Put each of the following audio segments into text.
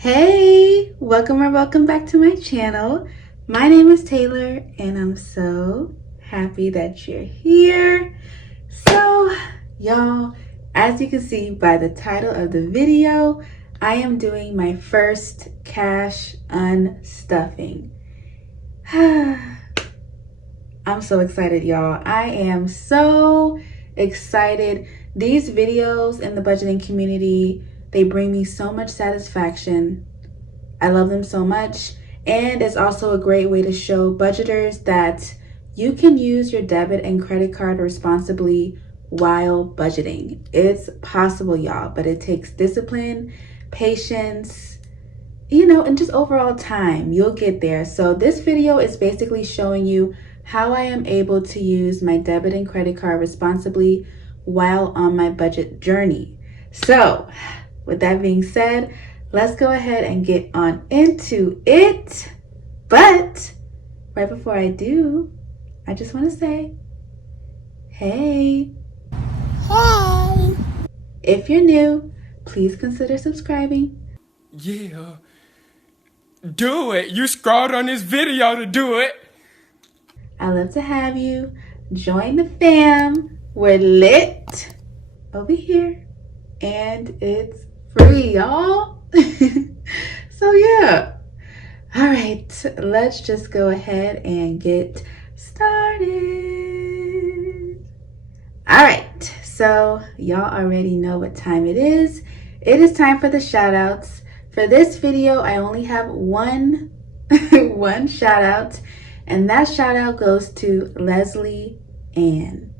Hey, welcome or welcome back to my channel. My name is Taylor and I'm so happy that you're here. So, y'all, as you can see by the title of the video, I am doing my first cash unstuffing. I'm so excited, y'all. I am so excited. These videos in the budgeting community, they bring me so much satisfaction. I love them so much. And it's also a great way to show budgeters that you can use your debit and credit card responsibly while budgeting. It's possible, y'all, but it takes discipline, patience, and just overall time. You'll get there. So this video is basically showing you how I am able to use my debit and credit card responsibly while on my budget journey. So with that being said, let's go ahead and get on into it. But right before I do, I just want to say, hey. Hey! If you're new, please consider subscribing. Yeah. Do it! You scrolled on this video to do it! I love to have you. Join the fam. We're lit over here. And it's free, y'all. So yeah. All right, let's just go ahead and get started. All right, so y'all already know what time it is. It is time for the shout outs. For this video, I only have one shout out, and that shout out goes to Leslie Ann.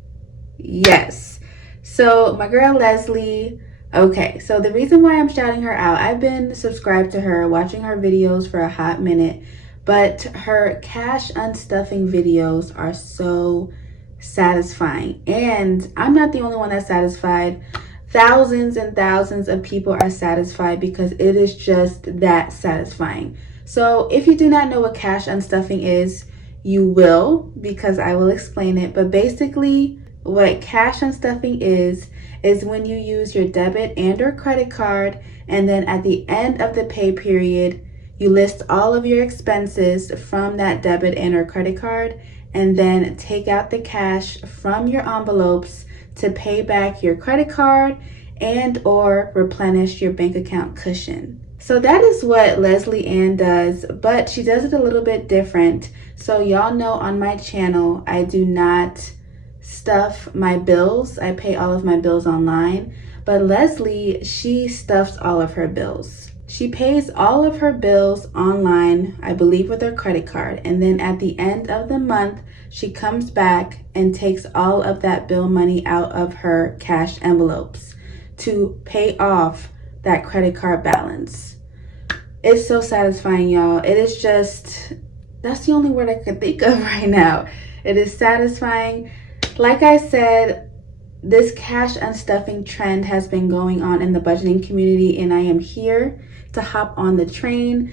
Yes. So my girl Leslie. Okay, so the reason why I'm shouting her out, I've been subscribed to her, watching her videos for a hot minute, but her cash unstuffing videos are so satisfying. And I'm not the only one that's satisfied. Thousands and thousands of people are satisfied because it is just that satisfying. So if you do not know what cash unstuffing is, you will, because I will explain it. But basically, what cash unstuffing is when you use your debit and or credit card, and then at the end of the pay period, you list all of your expenses from that debit and or credit card, and then take out the cash from your envelopes to pay back your credit card and or replenish your bank account cushion. So that is what Leslie Ann does, but she does it a little bit different. So y'all know on my channel, I do not stuff my bills. I pay all of my bills online, but Leslie, she stuffs all of her bills. She pays all of her bills online, I believe with her credit card, and then at the end of the month, she comes back and takes all of that bill money out of her cash envelopes to pay off that credit card balance. It's so satisfying, y'all. It is just, that's the only word I could think of right now. It is satisfying. Like I said, this cash unstuffing trend has been going on in the budgeting community, and I am here to hop on the train.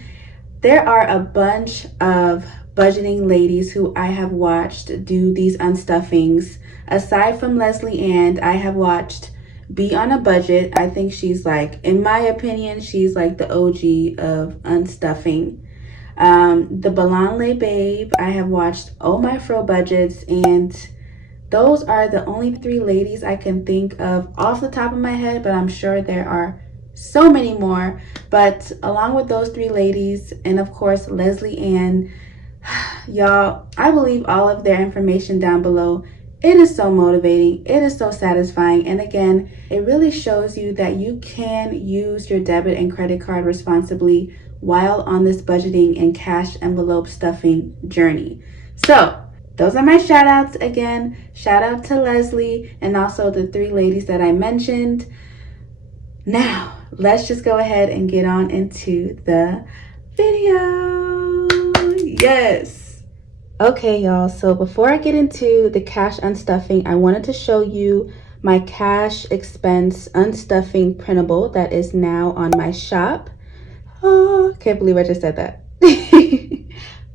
There are a bunch of budgeting ladies who I have watched do these unstuffings. Aside from Leslie Ann, I have watched Be on a Budget. I think she's like, in my opinion, she's like the OG of unstuffing. The Balanle Babe, I have watched Oh My Fro Budgets, and those are the only three ladies I can think of off the top of my head, but I'm sure there are so many more. But along with those three ladies, and of course Leslie Ann, y'all, I will leave all of their information down below. It is so motivating. It is so satisfying. And again, it really shows you that you can use your debit and credit card responsibly while on this budgeting and cash envelope stuffing journey. So those are my shout outs. Again, shout out to Leslie and also the three ladies that I mentioned. Now, let's just go ahead and get on into the video. Yes. Okay, y'all. So before I get into the cash unstuffing, I wanted to show you my cash expense unstuffing printable that is now on my shop. Oh, can't believe I just said that.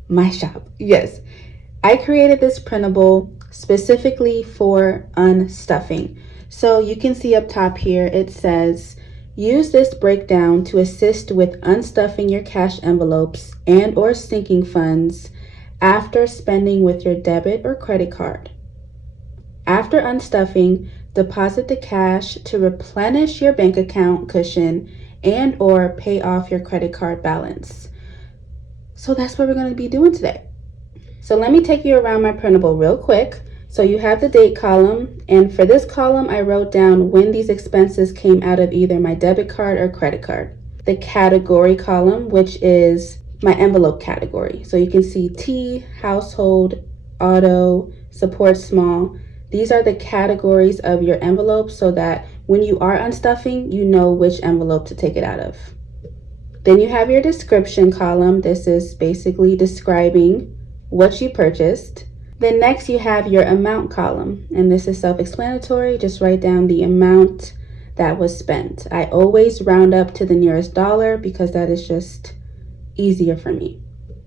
My shop. Yes. I created this printable specifically for unstuffing. So you can see up top here, it says Use this breakdown to assist with unstuffing your cash envelopes and or sinking funds after spending with your debit or credit card. After unstuffing, deposit the cash to replenish your bank account cushion and or pay off your credit card balance. So that's what we're going to be doing today. So let me take you around my printable real quick. So you have the date column, and for this column, I wrote down when these expenses came out of either my debit card or credit card. The category column, which is my envelope category. So you can see T, household, auto, support small. These are the categories of your envelope so that when you are unstuffing, you know which envelope to take it out of. Then you have your description column. This is basically describing what you purchased. Then next you have your amount column, and this is self-explanatory. Just write down the amount that was spent. I always round up to the nearest dollar because that is just easier for me.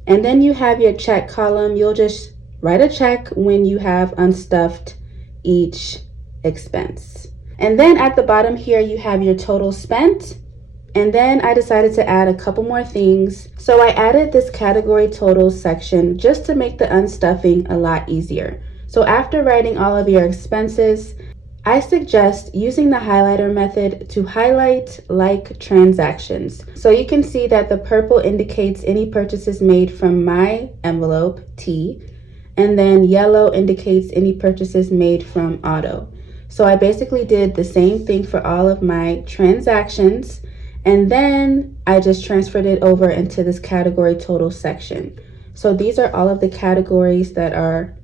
And then you have your check column. You'll just write a check when you have unstuffed each expense. And then at the bottom here, you have your total spent. And then I decided to add a couple more things. So I added this category totals section just to make the unstuffing a lot easier. So after writing all of your expenses, I suggest using the highlighter method to highlight like transactions. So you can see that the purple indicates any purchases made from my envelope, T, and then yellow indicates any purchases made from auto. So I basically did the same thing for all of my transactions, and then I just transferred it over into this category total section. So these are all of the categories that are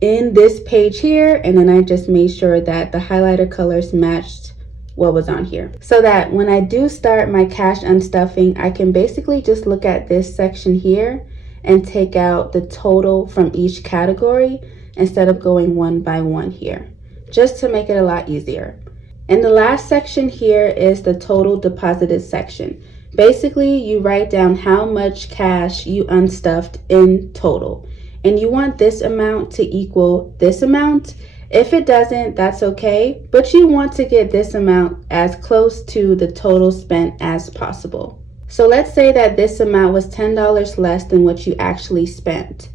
in this page here, and then I just made sure that the highlighter colors matched what was on here, so that when I do start my cash unstuffing, I can basically just look at this section here and take out the total from each category instead of going one by one here, just to make it a lot easier. And the last section here is the total deposited section. Basically, you write down how much cash you unstuffed in total. And you want this amount to equal this amount. If it doesn't, that's okay, but you want to get this amount as close to the total spent as possible. So let's say that this amount was $10 less than what you actually spent.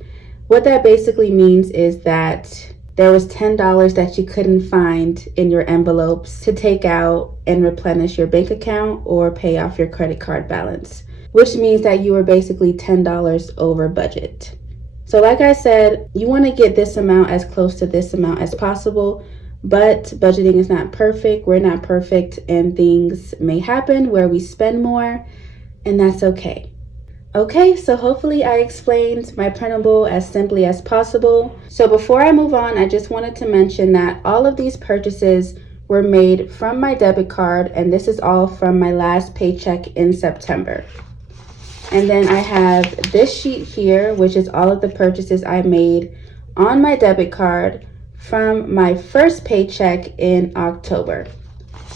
What that basically means is that there was $10 that you couldn't find in your envelopes to take out and replenish your bank account or pay off your credit card balance, which means that you were basically $10 over budget. So like I said, you want to get this amount as close to this amount as possible, but budgeting is not perfect. We're not perfect, and things may happen where we spend more, and that's okay. Okay, so hopefully I explained my printable as simply as possible. So before I move on, I just wanted to mention that all of these purchases were made from my debit card, and this is all from my last paycheck in September. And then I have this sheet here, which is all of the purchases I made on my debit card from my first paycheck in October.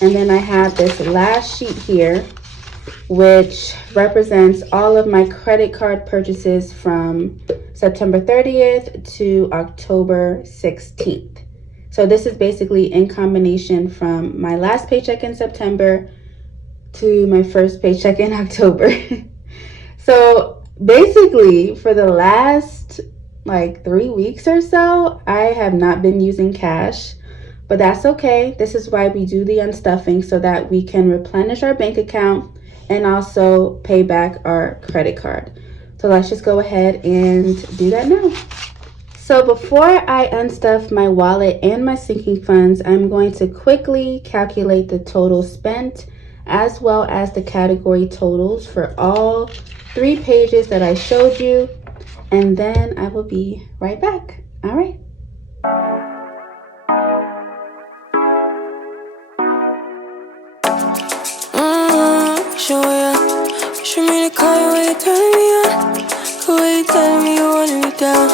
And then I have this last sheet here, which represents all of my credit card purchases from September 30th to October 16th. So this is basically in combination from my last paycheck in September to my first paycheck in October. So basically for the last like 3 weeks or so, I have not been using cash, but that's okay. This is why we do the unstuffing, so that we can replenish our bank account and also pay back our credit card. So let's just go ahead and do that now. So before I unstuff my wallet and my sinking funds, I'm going to quickly calculate the total spent as well as the category totals for all 3 pages that I showed you, and then I will be right back. All right. Show ya. Show me the car when you turn me on. The way you tell me you want me down.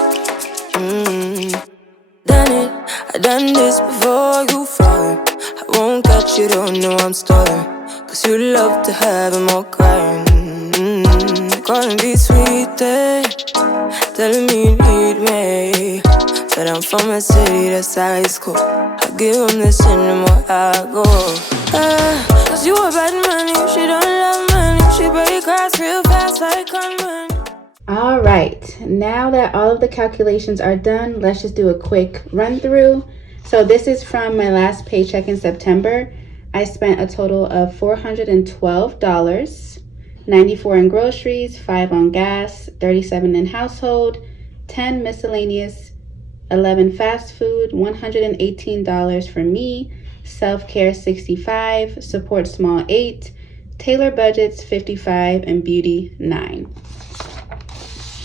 Done it, I done this before you falling. I won't catch you, don't know I'm stalling. Cause you love to have them all crying. Calling me sweet, telling me you need me. But I'm from a city that's high school. I give them this and the more I go. Cause you a bad man, you she don't love man, you she break grass real fast like conman. All right, now that all of the calculations are done, let's just do a quick run through. So this is from my last paycheck in September. I spent a total of $412, 94 in groceries, 5 on gas, 37 in household, 10 miscellaneous, 11 fast food, $118 for me, self-care 65, support small 8, Taylorbudgets 55, and beauty 9.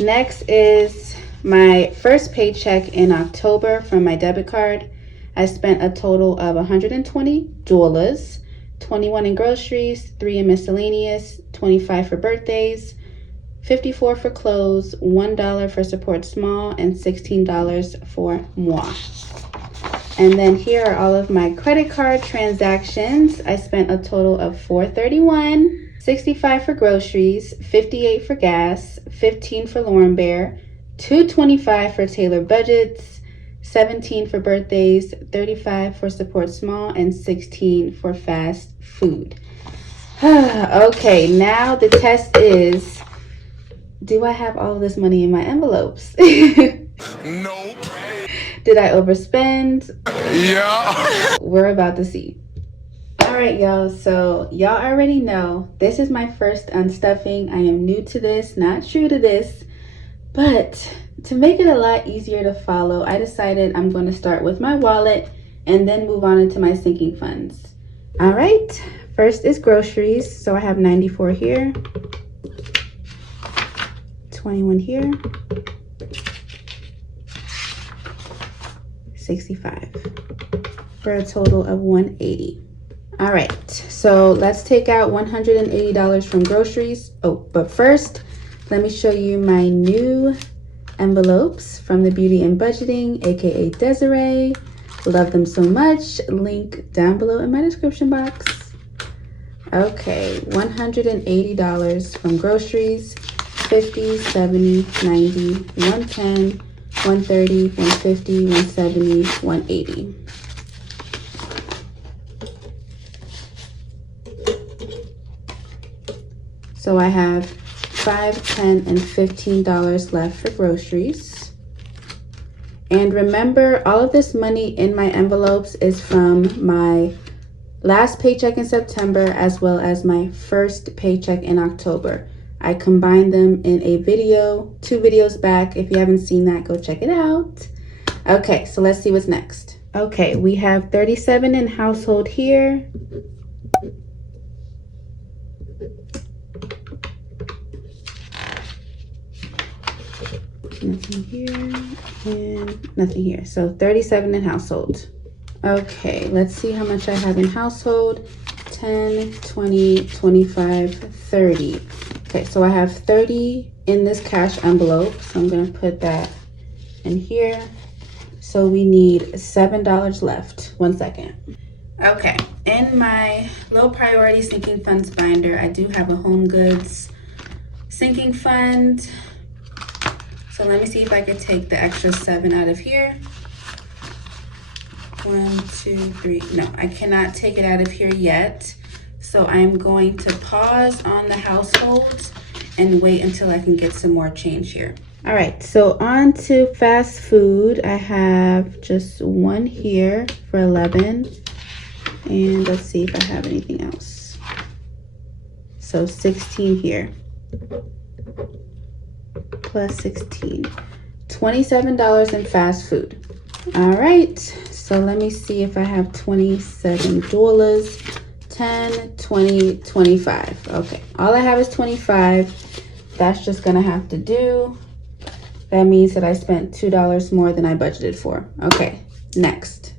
Next is my first paycheck in October from my debit card. I spent a total of $120, 21 in groceries, 3 in miscellaneous, 25 for birthdays, 54 for clothes, $1 for support small, and $16 for moi. And then here are all of my credit card transactions. I spent a total of $431, 65 for groceries, 58 for gas, 15 for Lauren Bear, $225 for Taylorbudgets, 17 for birthdays, 35 for support small, and 16 for fast food. Okay, now the test is, do I have all of this money in my envelopes? Nope. Did I overspend? Yeah. We're about to see. All right, y'all, so y'all already know this is my first unstuffing. I am new to this, not true to this, but to make it a lot easier to follow, I decided I'm going to start with my wallet and then move on into my sinking funds. All right, first is groceries. So I have 94 here, 21 here, 65, for a total of 180. All right, so let's take out $180 from groceries. Oh, but first, let me show you my new envelopes from the Beauty and Budgeting, aka Desiree. Love them so much. Link down below in my description box. Okay, $180 from groceries, 50, 70, 90, 110, 130, 150, 170, 180. So I have $5, $10, and $15 left for groceries. And remember, all of this money in my envelopes is from my last paycheck in September as well as my first paycheck in October. I combined them in a video, 2 videos back. If you haven't seen that, go check it out. Okay, so let's see what's next. Okay, we have 37 in household here. Nothing here and nothing here. So 37 in household. Okay, let's see how much I have in household. 10, 20, 25, 30. Okay, so I have 30 in this cash envelope. So I'm gonna put that in here. So we need $7 left. 1 second. Okay, in my low priority sinking funds binder, I do have a home goods sinking fund. So let me see if I could take the extra 7 out of here. 1, 2, 3. No, I cannot take it out of here yet. So I'm going to pause on the household and wait until I can get some more change here. All right, so on to fast food. I have just 1 here for 11. And let's see if I have anything else. So 16 here. Plus 16, $27 in fast food. All right, so let me see if I have $27, 10, 20, 25. Okay, all I have is 25. That's just gonna have to do. That means that I spent $2 more than I budgeted for. Okay, next.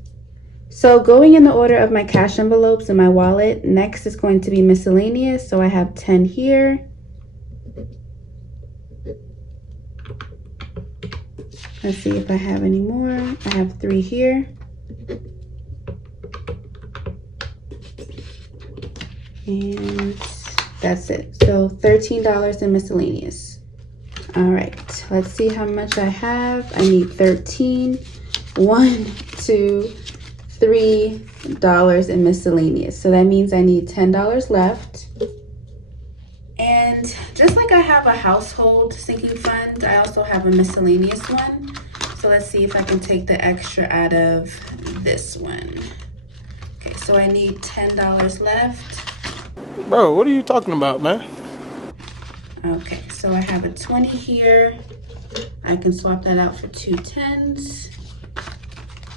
So going in the order of my cash envelopes in my wallet, next is going to be miscellaneous. So I have 10 here. Let's see if I have any more. I have 3 here. And that's it. So $13 in miscellaneous. All right, let's see how much I have. I need 13. 1, 2, $3 in miscellaneous. So that means I need $10 left. And just like I have a household sinking fund, I also have a miscellaneous one. So let's see if I can take the extra out of this one. Okay, so I need $10 left. Bro, what are you talking about, man? Okay, so I have a 20 here. I can swap that out for 2 10s.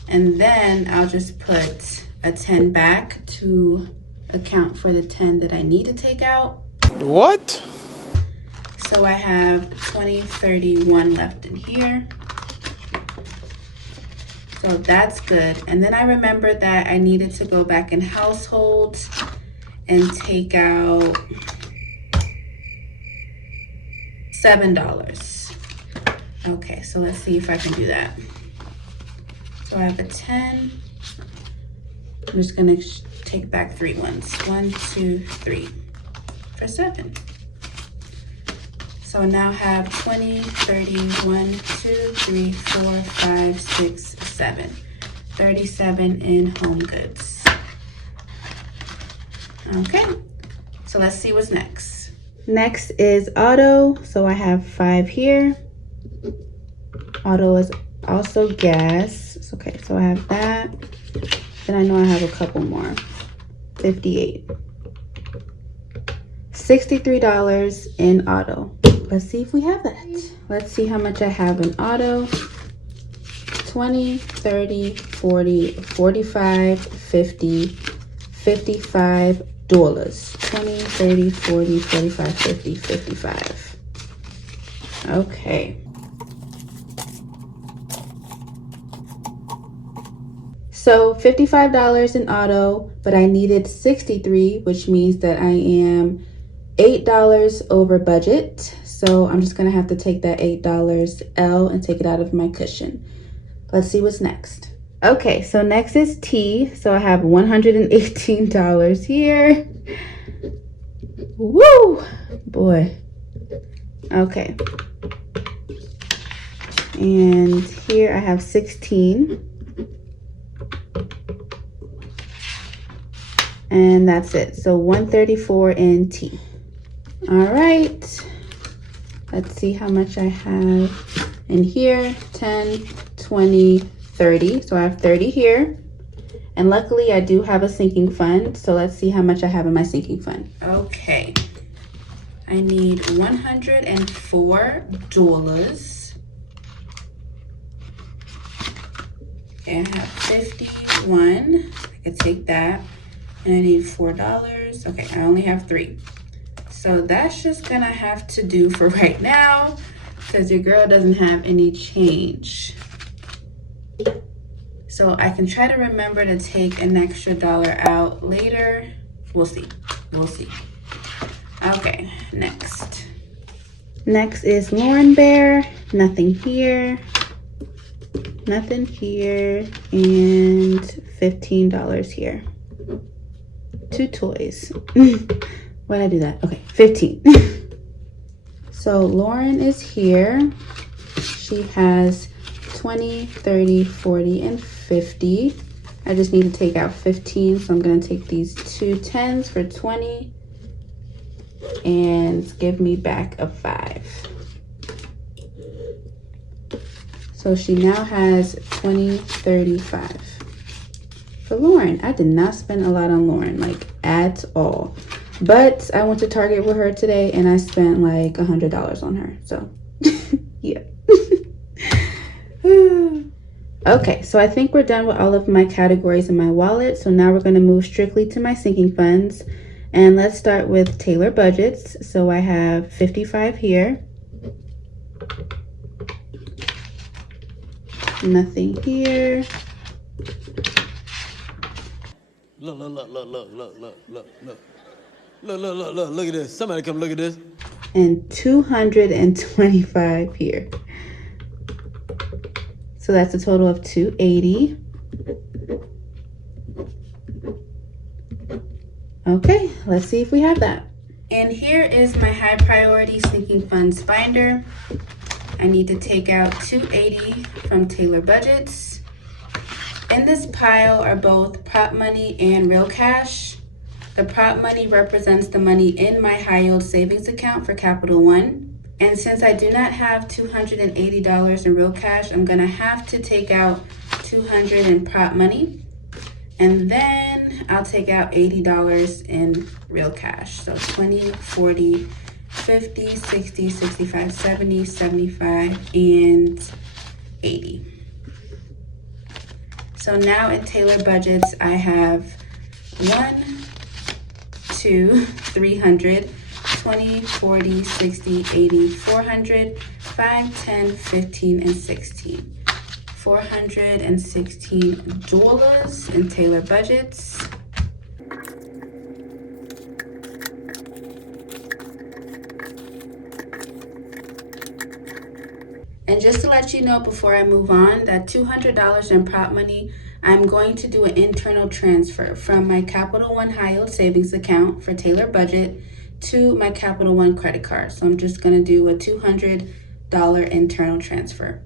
And then I'll just put a 10 back to account for the 10 that I need to take out. What? So I have 20, 31 left in here. So that's good. And then I remembered that I needed to go back in household and take out $7. Okay, so let's see if I can do that. So I have a 10. I'm just gonna take back 3 ones. 1, 2, 3 for 7. So now have 20, 30, 1, 2, 3, 4, 5, 6, 7. 37 in home goods. Okay, so let's see what's next. Next is auto. So I have 5 here. Auto is also gas. Okay, so I have that. Then I know I have a couple more. 58. $63 in auto. Let's see if we have that. Let's see how much I have in auto. 20, 30, 40, 45, 50, $55. 20, 30, 40, 45, 50, 55. Okay. So $55 in auto, but I needed 63, which means that I am $8 over budget. So I'm just gonna have to take that $8 L and take it out of my cushion. Let's see what's next. Okay, so next is tea. So I have $118 here. Woo, boy. Okay. And here I have 16. And that's it. So 134 in tea. All right. Let's see how much I have in here. 10, 20, 30. So I have 30 here. And luckily I do have a sinking fund. So let's see how much I have in my sinking fund. Okay. I need $104. Okay, I have 51. I could take that. And I need $4. Okay, I only have 3. So that's just gonna have to do for right now because your girl doesn't have any change. So I can try to remember to take an extra $1 out later. We'll see. We'll see. Okay, next. Next is Lauren Bear. Nothing here. Nothing here. And $15 here. 2 toys. Why did I do that? Okay, 15. So Lauren is here. She has 20, 30, 40, and 50. I just need to take out 15. So I'm going to take these 2 10s for 20 and give me back a 5. So she now has 20, 35. For Lauren, I did not spend a lot on Lauren, like at all. But I went to Target with her today and I spent like $100 on her. So yeah. Okay, so I think we're done with all of my categories in my wallet. So now we're going to move strictly to my sinking funds. And let's start with Taylorbudgets. So I have 55 here. Nothing here. Look at this. Somebody come look at this. And 225 here. So that's a total of 280. Okay, let's see if we have that. And here is my high priority sinking funds binder. I need to take out 280 from Taylorbudgets. in this pile are both prop money and real cash. The prop money represents the money in my high yield savings account for Capital One. And since I do not have $280 in real cash, I'm gonna have to take out $200 in prop money. And then I'll take out $80 in real cash. So 20, 40, 50, 60, 65, 70, 75, and 80. So now in Taylorbudgets, I have 1, 2, 300, 20, 40, 60, 80, 400, 5, 10, 15, and 16. $416 in Taylorbudgets. And just to let you know before I move on, that $200 in prop money, I'm going to do an internal transfer from my Capital One high yield savings account for Taylorbudget to my Capital One credit card. So I'm just gonna do a $200 internal transfer.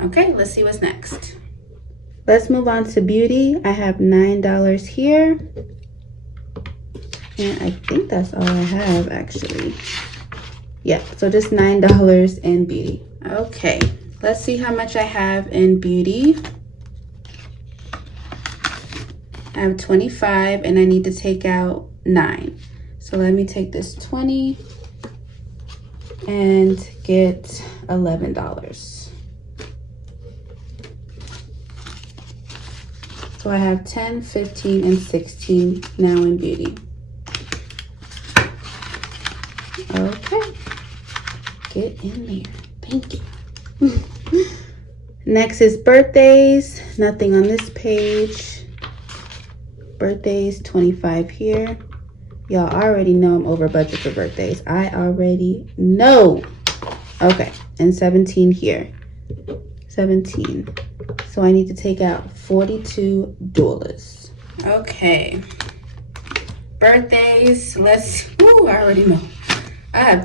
Okay, let's see what's next. Let's move on to beauty. I have $9 here. And I think that's all I have actually. Yeah, so just $9 in beauty. Okay, let's see how much I have in beauty. I have 25 and I need to take out 9. So let me take this 20 and get $11. So I have 10, 15, and 16 now in beauty. Okay, get in there. Thank you. Next is birthdays. Nothing on this page. Birthdays, 25 here. Y'all already know I'm over budget for birthdays. I already know. Okay, and 17 here. 17. So I need to take out $42. Okay. Birthdays. I already know. I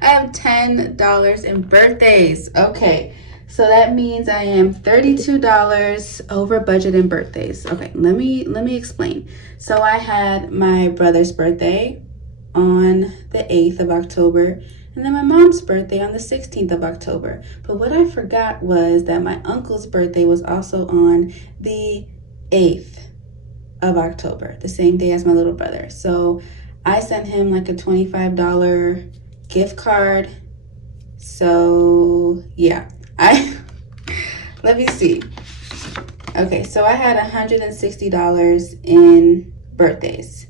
have $10 in birthdays. Okay. So that means I am $32 over budget in birthdays. Okay, let me explain. So I had my brother's birthday on the 8th of October, and then my mom's birthday on the 16th of October. But what I forgot was that my uncle's birthday was also on the 8th of October, the same day as my little brother. So I sent him like a $25 gift card. So yeah, let me see. Okay, so I had $160 in birthdays.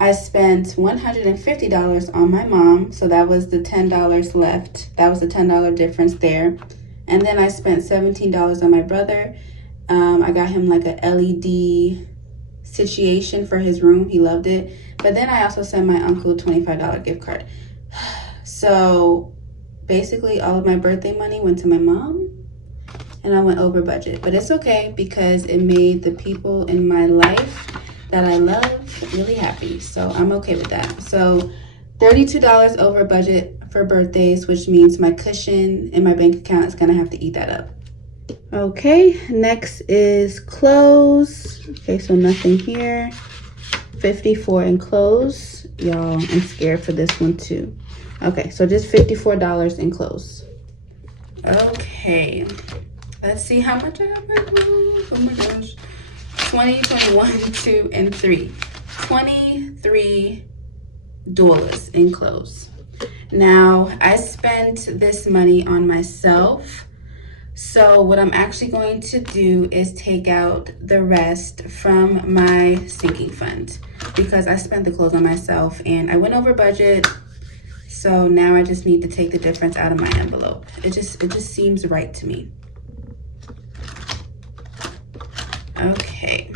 I spent $150 on my mom, so that was the $10 left. That was the $10 difference there. And then I spent $17 on my brother. I got him like a LED situation for his room. He loved it. But then I also sent my uncle a $25 gift card. So basically all of my birthday money went to my mom, and I went over budget. But it's okay because it made the people in my life that I love really happy. So I'm okay with that. So $32 over budget for birthdays, which means my cushion in my bank account is gonna have to eat that up. Okay, next is clothes. Okay, so nothing here. 54 in clothes. Y'all, I'm scared for this one too. Okay, so just $54 in clothes. Okay, let's see how much I have in clothes. Oh my gosh. 20, 21, 2, and 3. $23 in clothes. Now, I spent this money on myself. So what I'm actually going to do is take out the rest from my sinking fund because I spent the clothes on myself and I went over budget. So now I just need to take the difference out of my envelope. It just seems right to me. Okay.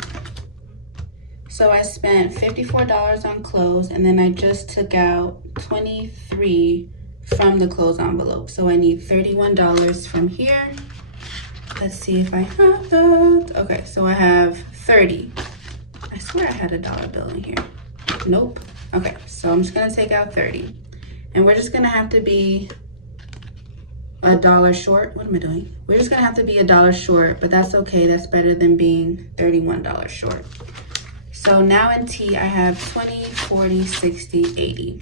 So I spent $54 on clothes and then I just took out $23 from the clothes envelope. So I need $31 from here. Let's see if I have that. Okay, so I have 30. I swear I had a dollar bill in here. Nope. Okay, so I'm just gonna take out 30. And we're just gonna have to be $1 short. What am I doing? We're just gonna have to be $1 short, but that's okay. That's better than being $31 short. So now in T, I have 20, 40, 60, 80.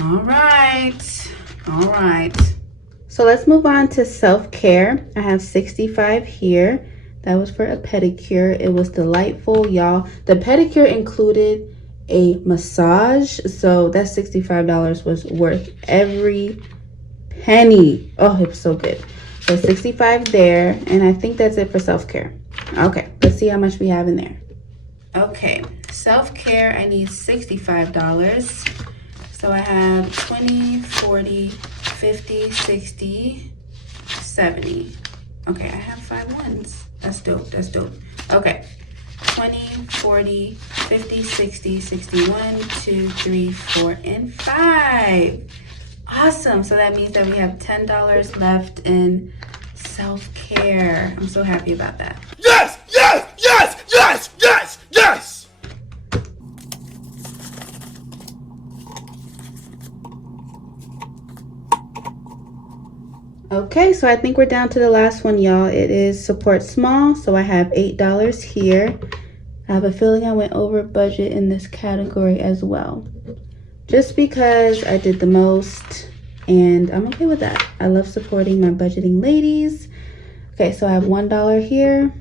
All right. So let's move on to self-care. I have 65 here. That was for a pedicure. It was delightful, y'all. The pedicure included a massage, so that $65 was worth every penny. Oh, it was so good. So 65 there, and I think that's it for self-care. Okay, let's see how much we have in there. Okay, self-care, I need $65. So I have 20, 40, 50, 60, 70. Okay, I have 5 ones. That's dope. Okay, 20, 40, 50, 60, 61, 2, 3, 4, and 5. Awesome. So that means that we have $10 left in self-care. I'm so happy about that. Yes! Yes! Yes! Yes! Yes! Yes! Okay, so I think we're down to the last one, y'all. It is support small. So I have $8 here. I have a feeling I went over budget in this category as well, just because I did the most, and I'm okay with that. I love supporting my budgeting ladies. Okay, so I have $1 here,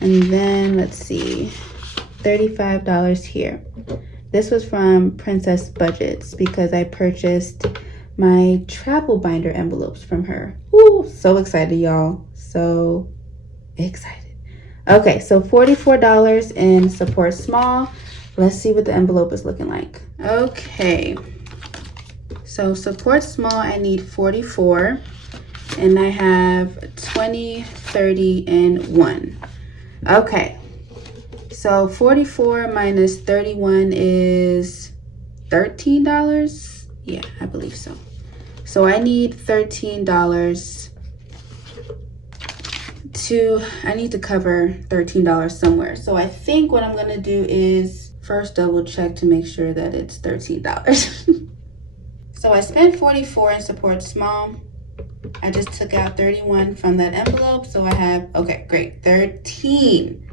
and then let's see, $35 here. This was from Princess Budgets because I purchased my travel binder envelopes from her. Woo, so excited, y'all. So excited. Okay, so $44 in support small. Let's see what the envelope is looking like. Okay, so support small, I need 44, and I have 20, 30, and 1. Okay, so 44 minus 31 is $13. Yeah, I believe so. So I need $13 I need to cover $13 somewhere. So I think what I'm gonna do is first double check to make sure that it's $13. So I spent 44 in support small. I just took out 31 from that envelope. So I have, okay, great, 13.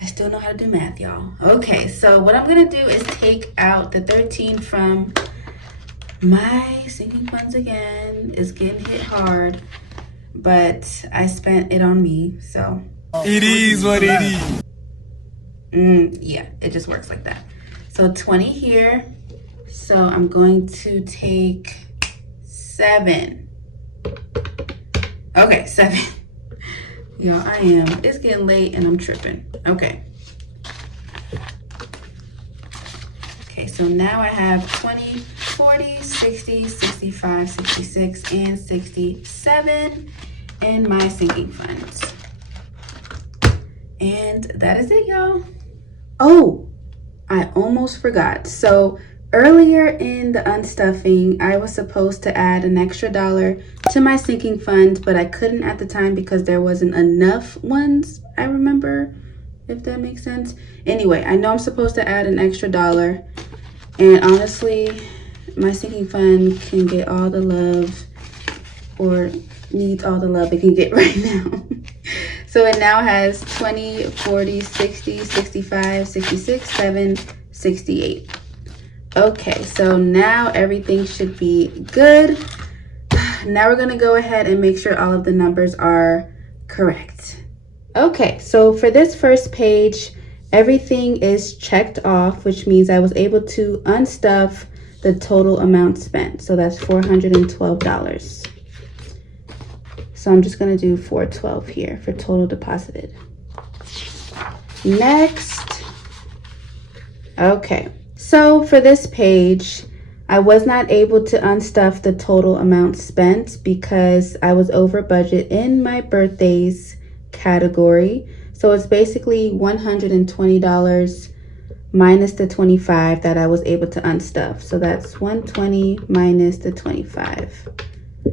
I still know how to do math, y'all. Okay, so what I'm gonna do is take out the 13 from my sinking funds again. It's getting hit hard, but I spent it on me, so. It is what it is. Yeah, it just works like that. So 20 here. So I'm going to take 7. Okay, 7. Y'all, it's getting late and I'm tripping. Okay. Okay, so now I have 20, 40, 60, 65, 66, and 67 in my sinking funds. And that is it, y'all. Oh, I almost forgot. So earlier in the unstuffing, I was supposed to add an extra $1 to my sinking fund, but I couldn't at the time because there wasn't enough ones, I remember, if that makes sense. Anyway, I know I'm supposed to add an extra $1, and honestly, my sinking fund can get all the love, or needs all the love it can get right now. So it now has 20, 40, 60, 65, 66, 7, 68. Okay, so now everything should be good. Now we're gonna go ahead and make sure all of the numbers are correct. Okay, so for this first page, everything is checked off, which means I was able to unstuff the total amount spent. So that's $412. So I'm just gonna do 412 here for total deposited. Next, okay. So for this page, I was not able to unstuff the total amount spent because I was over budget in my birthdays category. So it's basically $120 minus the 25 that I was able to unstuff. So that's 120 minus the 25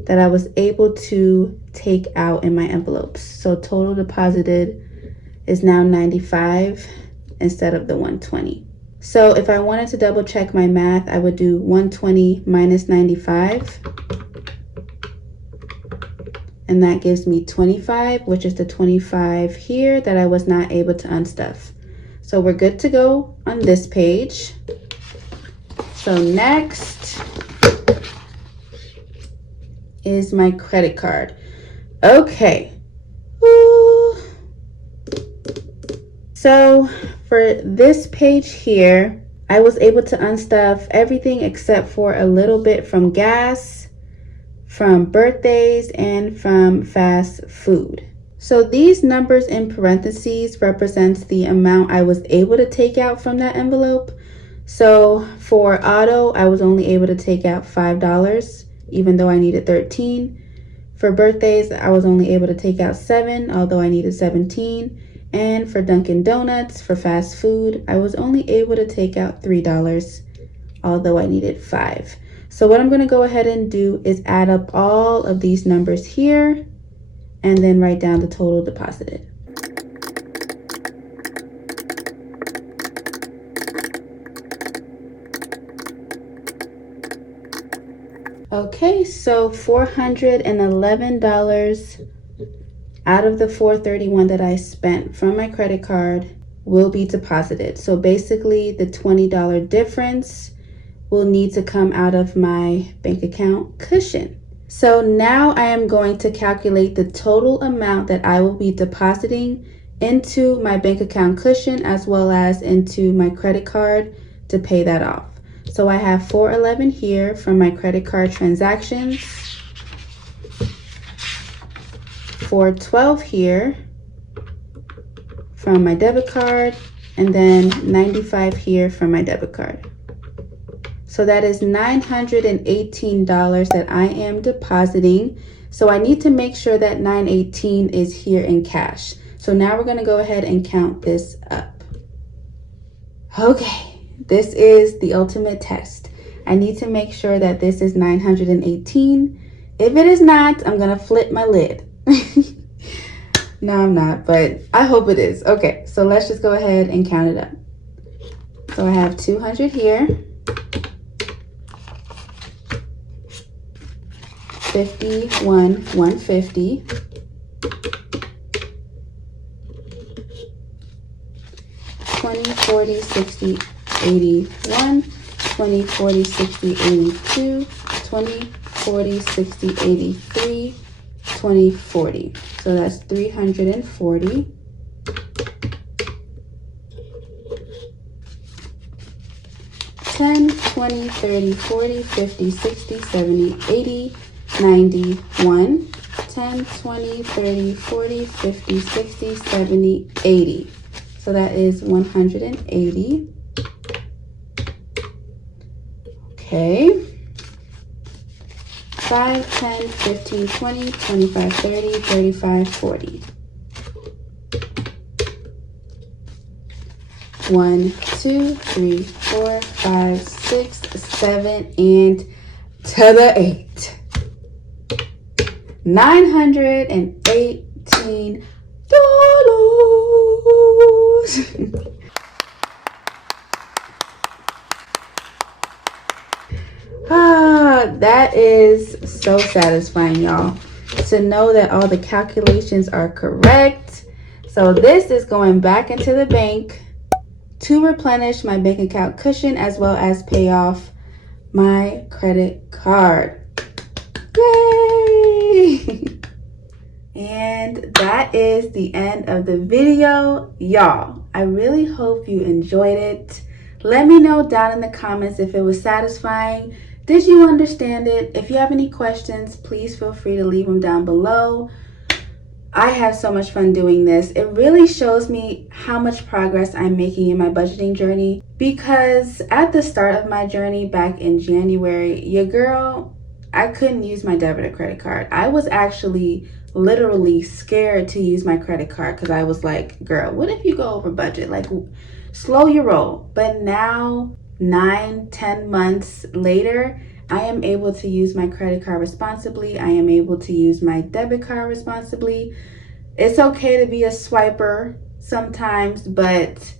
that I was able to take out in my envelopes. So total deposited is now 95 instead of the 120. So if I wanted to double check my math, I would do 120 minus 95. And that gives me 25, which is the 25 here that I was not able to unstuff. So we're good to go on this page. So next is my credit card. Okay. Ooh. So for this page here, I was able to unstuff everything except for a little bit from gas, from birthdays, and from fast food. So these numbers in parentheses represents the amount I was able to take out from that envelope. So for auto, I was only able to take out $5, even though I needed 13. For birthdays, I was only able to take out 7, although I needed 17. And for Dunkin' Donuts, for fast food, I was only able to take out $3, although I needed 5. So what I'm going to go ahead and do is add up all of these numbers here and then write down the total deposited. Okay, so $411 out of the $431 that I spent from my credit card will be deposited. So basically the $20 difference will need to come out of my bank account cushion. So now I am going to calculate the total amount that I will be depositing into my bank account cushion as well as into my credit card to pay that off. So I have $411 here from my credit card transactions, $412 here from my debit card, and then $95 here from my debit card. So that is $918 that I am depositing. So I need to make sure that $918 is here in cash. So now we're going to go ahead and count this up. Okay. This is the ultimate test. I need to make sure that this is 918. If it is not, I'm gonna flip my lid. No, I'm not, but I hope it is. Okay, so let's just go ahead and count it up. So I have 200 here, 150, 20, 40, 60, 81, 20, 40, 60, 82, 20, 40, 60, 83, 20, 40. So that's 340. $10, $20, $30, $40, $50, $60, $70, $80, $91, $10, $20, $30, $40, $50, $60, $70, $80. So that is 180. Okay. 5, 10, 15, 20, 25, 30, 35, 40. 1, 2, 3, 4, 5, 6, 7, and to the 8. $918. That is so satisfying, y'all, to know that all the calculations are correct. So this is going back into the bank to replenish my bank account cushion as well as pay off my credit card. Yay! And that is the end of the video, y'all. I really hope you enjoyed it. Let me know down in the comments if it was satisfying. Did you understand it? If you have any questions, please feel free to leave them down below. I have so much fun doing this. It really shows me how much progress I'm making in my budgeting journey, because at the start of my journey back in January, your girl, I couldn't use my debit or credit card. I was actually literally scared to use my credit card because I was like, girl, what if you go over budget? Like, slow your roll. But now, 9-10 months later, I am able to use my credit card responsibly. I am able to use my debit card responsibly. It's okay to be a swiper sometimes, but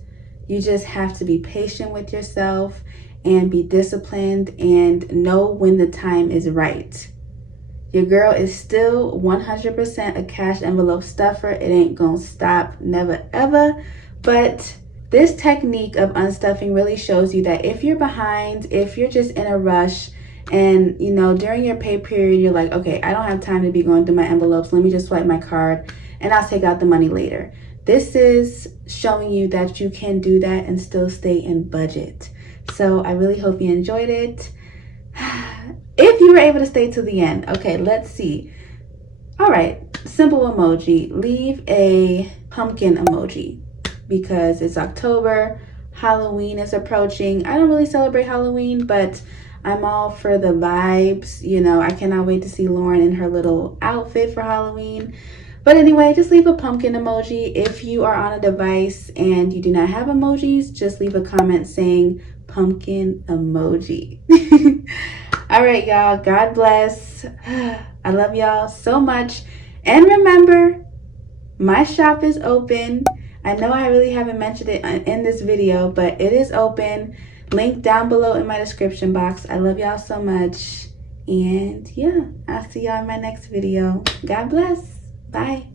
You just have to be patient with yourself and be disciplined and know when the time is right. Your girl is still 100% a cash envelope stuffer. It ain't gonna stop, never ever. But this technique of unstuffing really shows you that if you're behind, if you're just in a rush, and you know, during your pay period, you're like, okay, I don't have time to be going through my envelopes. Let me just swipe my card and I'll take out the money later. This is showing you that you can do that and still stay in budget. So I really hope you enjoyed it. If you were able to stay to the end, okay, let's see. All right, simple emoji. Leave a pumpkin emoji because it's October. Halloween is approaching. I don't really celebrate Halloween, but I'm all for the vibes. You know, I cannot wait to see Lauren in her little outfit for Halloween. But anyway, just leave a pumpkin emoji. If you are on a device and you do not have emojis, just leave a comment saying pumpkin emoji. All right, y'all. God bless. I love y'all so much. And remember, my shop is open. I know I really haven't mentioned it in this video, but it is open. Link down below in my description box. I love y'all so much. And yeah, I'll see y'all in my next video. God bless. Bye.